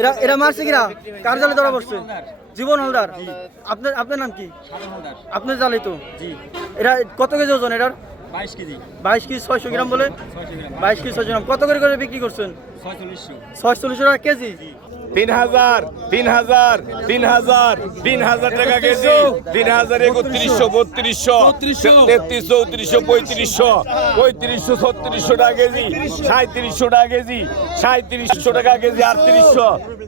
এরা এরা মারছে কিনা? কার জালে ধরা পড়ছে? জীবন হালদার। আপনার আপনার নাম কি? আপনার জালে তো। জি। এরা কত কেজি ওজন এটার? 22 কেজি। 22 কেজি 600 গ্রাম বলে? 22 কেজি 600 গ্রাম। কত করে করে বিক্রি করছেন? 4600 টাকা কেজি। 3000 3000 3000 3000 টাকা কেজি 3000 3100 3200 3300 3400 3500 3600 টাকা কেজি 3700 টাকা কেজি 3700 টাকা কেজি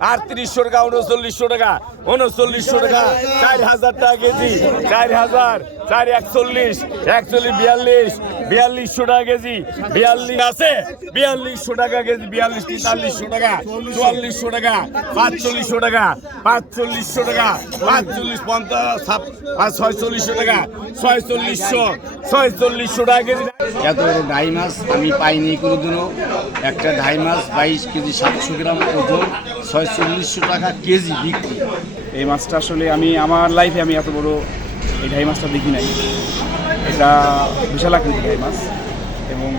3800 টাকা 3900 টাকা 3900 টাকা 4000 টাকা কেজি 4000 4140 41 4200 টাকা কেজি 42 আছে 4200 টাকা কেজি 42 4300 টাকা 4400 টাকা 4500 টাকা 4500 টাকা 45 50 4600 টাকা 4600 টাকা কেজি। এত বড় ঢাই মাছ আমি পাইনি কোনোদিনও। একটা ঢাই মাছ 22 কেজি 700 গ্রাম ওজন 4600 টাকা কেজি বিক্রি। এই মাছটা আসলে আমি আমার লাইফে আমি এত বড় এই ঢাই মাছটা দেখি নাই। এটা বিশাল আকৃতির ঢাই মাছ এবং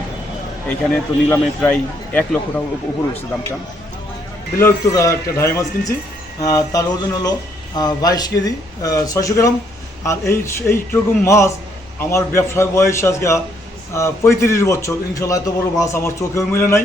এইখানে তো নিলামে প্রায় 1 লক্ষ টাকা উপরে উঠছে দামটা। বিলুপ্ত একটা ঢাই মাছ কিনছি, তার ওজন হলো 22 কেজি 600 গ্রাম। আর এইরকম মাছ আমার ব্যবসায় বয়স আজকে 35 বছর। ইনশাল্লাহ এত বড় মাছ আমার চোখেও মিলে নাই।